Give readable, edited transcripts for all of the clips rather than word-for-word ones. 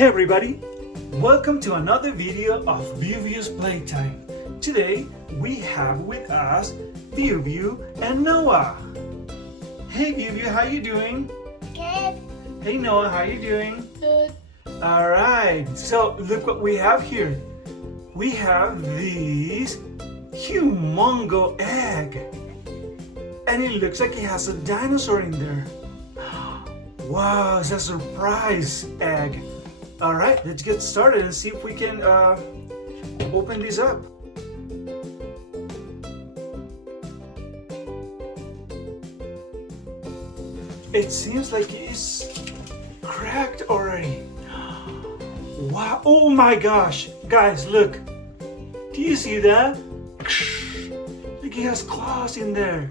Hey everybody, welcome to another video of View's Playtime. Today we have with us View and Noah. Hey View, how you doing? Good. Hey Noah, how you doing? Good. Alright, so look what we have here. We have this humongo egg. And it looks like it has a dinosaur in there. Wow, it's a surprise egg. Alright, let's get started and see if we can open this up. It seems like it's cracked already. Wow, oh my gosh. Guys, look. Do you see that? Look, it has claws in there.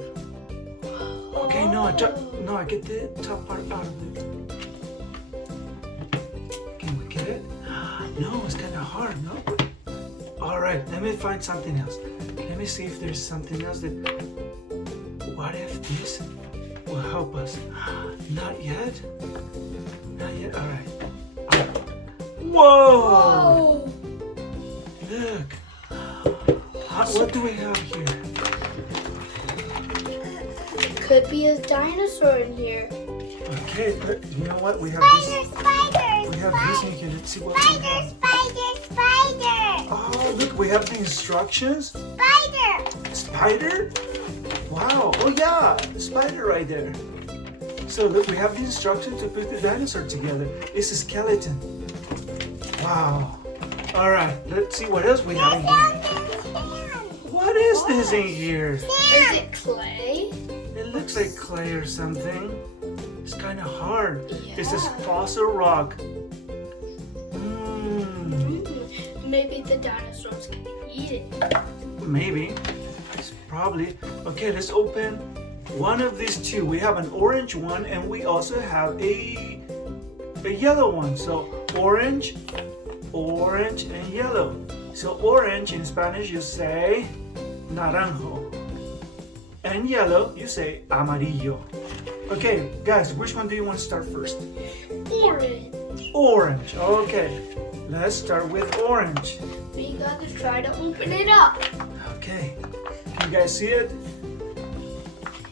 Okay, no, get the top part out of it. Can we get it? No, it's kind of hard, no? Alright, let me find something else. Let me see if there's something else that... What if this will help us? Not yet? Not yet? Alright. Whoa! Look. What do we have here? Could be a dinosaur in here. Okay, but you know what? We have Spider. We have this in here. Let's see what we have. Spider. Oh, look, we have the instructions. Spider. Spider? Wow. Oh yeah, spider right there. So look, we have the instructions to put the dinosaur together. It's a skeleton. Wow. All right, let's see what else we have in here. What is this in here? Is it clay? It looks like clay or something. It's kind of hard. Yeah. It says fossil rock. Maybe the dinosaurs can eat it. Maybe. It's probably. Okay, let's open one of these two. We have an orange one and we also have a yellow one. So orange, and yellow. So orange in Spanish you say naranjo. And yellow you say amarillo. Okay, guys, which one do you want to start first? Orange. Orange. Okay, let's start with orange. We got to try to open it up. Okay, can you guys see it?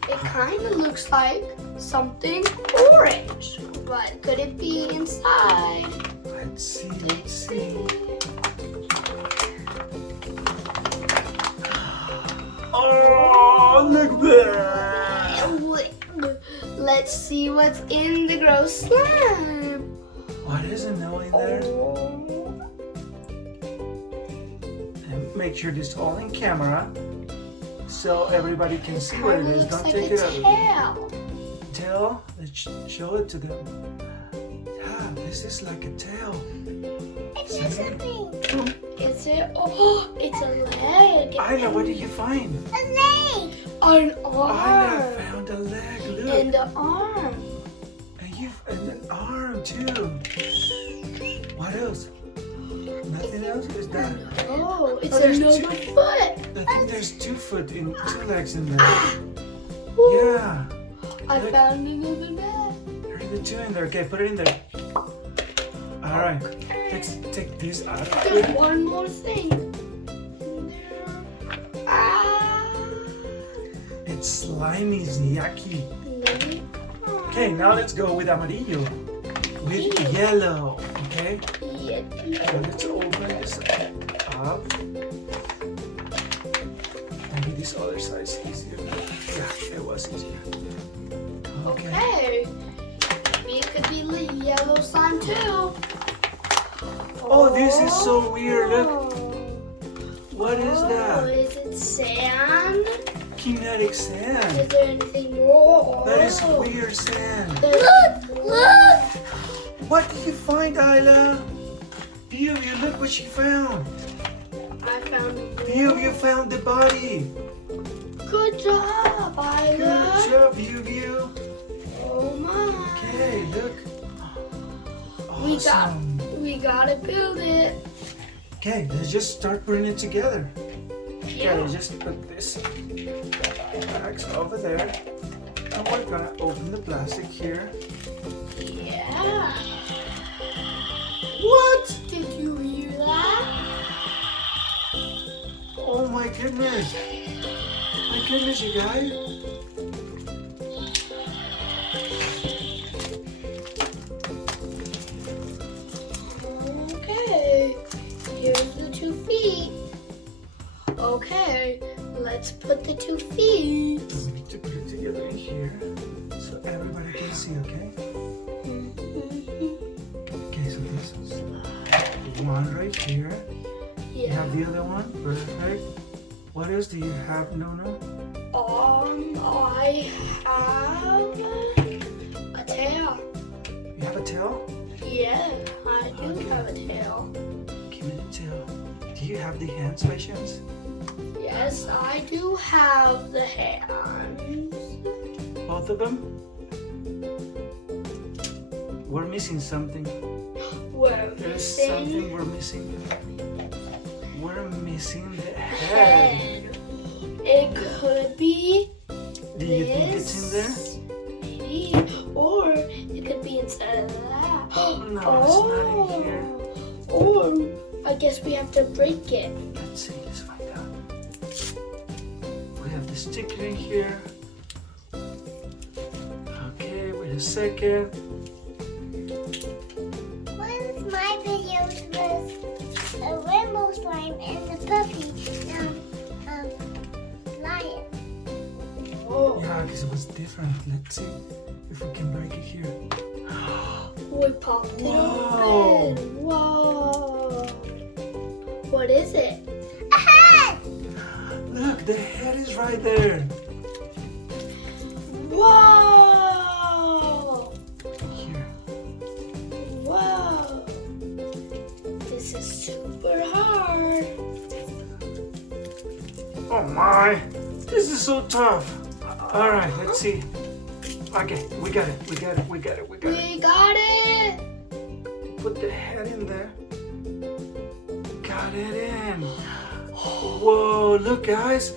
It kind of looks like something orange. What could it be inside? Let's see. Oh, look there! Let's see what's in the gross slime. What is it now in there? And make sure this is all in camera so everybody can see what it is. Don't take it out. Tail? Let's show it to them. Yeah, this is like a tail. It's something. Is it? Oh, it's a leg. Isla, what did you find? A leg. An arm. Isla found a leg. Look. And an arm. And an arm too. What else? Nothing else? Is that? Oh, it's there's another two. foot. I think there's two legs in there. Ooh. Yeah. I Look. found another leg. There are the two in there. Okay, put it in there. All right. Let's take this out. There's one more thing. It's slimy, it's yucky. Maybe. Okay, now let's go with amarillo. With yellow. Okay. Yeah. So let's open this up. Maybe this other side is easier. Yeah, it was easier. Okay. Maybe it could be the yellow slime too. Oh, this is so weird. Look. What is that? Is it sand? Kinetic sand. Is there anything more? That is weird sand. Look! What did you find, Isla? View, look what she found. I found View, you found the body. Good job, Isla. Good job, View. Oh my. Okay, look. Awesome. We gotta build it. Okay, let's just start putting it together. Yeah. Okay, just put this bags over there. And we're gonna open the plastic here. Yeah. goodness, you guys. Okay, here's the 2 feet. Okay, let's put the 2 feet. We need to put it together in here so everybody can see, okay? Okay, so this is one right here. You have the other one? Perfect. What else do you have, Nona? I have a tail. You have a tail? Yeah, I do have a tail. Give me the tail. Do you have the hands by chance? Yes, I do have the hands. Both of them? We're missing something. There's something we're missing. We're missing the head. It could be. Do you think it's in there? Maybe. Or it could be inside of that. No, it's not in here. Or I guess we have to break it. Let's see, let's find out. We have the sticker in here. Okay, wait a second. One of my videos was a rainbow slime and a puppy lion. Oh, Yeah, because it was different. Let's see if we can break it here. we popped it Whoa. open. Whoa. What is it? A head! Look, the head is right there. Whoa! Here. Whoa! This is super hard. Oh my, this is so tough. All right, let's see. Okay, we got it. We got it! Put the head in there. Got it in. Whoa, look guys.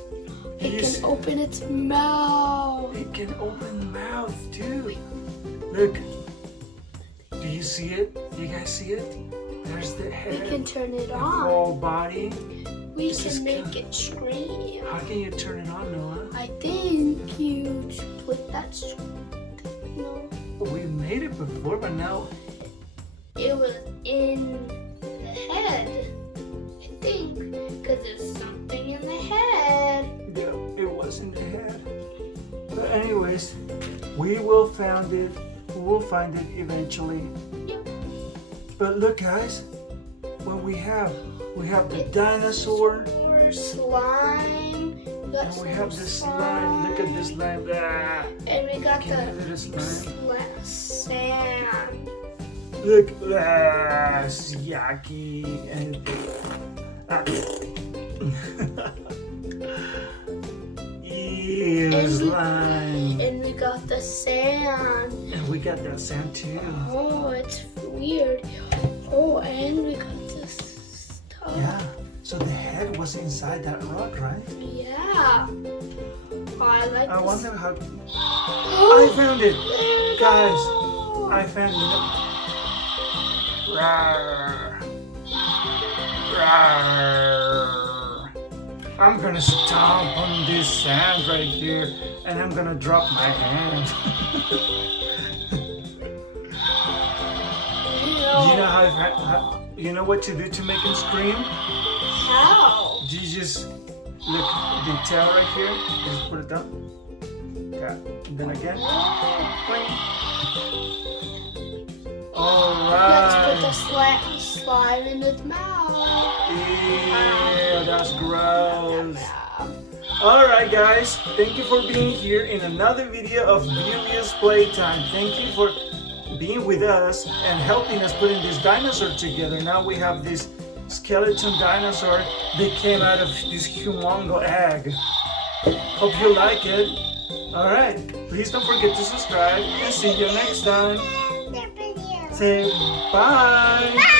It can open its mouth. It can open the mouth too. Look. Do you see it? Do you guys see it? There's the head. We can turn it the on. whole body. We This is can make good. it scream. How can you turn it on, Noah? I think you put that. No, We made it before, but now it was in the head. I think because there's something in the head. yeah, it was in the head. But anyways, we will find it. We will find it eventually. Yep. But look, guys, what we have the dinosaur. Or slime. And we have this slime. Look at this slime. Ah, And we got can you the look at this slime? sand. Look, it's yucky and. Ew, And slime. And we got the sand. And we got that sand too. Oh, it's weird. Oh, and we got this stuff. Yeah. So the head was inside that rock, right? Yeah. I like I this. wonder how. I found it, There we guys. go. I found it. Rawr. Rawr. I'm gonna stomp on this sand right here, and I'm gonna drop my hand. You know how you know what to do to make him scream? How? You just look the tail right here. Just put it down. Yeah. And then again. Boing. All Let's put the right. slime in its mouth. Ew, that's gross. All right, guys. Thank you for being here in another video of Julia's Playtime. Thank you for being with us and helping us putting this dinosaur together. Now we have this skeleton dinosaur that came out of this humongous egg. Hope you like it. Alright, please don't forget to subscribe and see you next time. Their video. Say bye. Bye.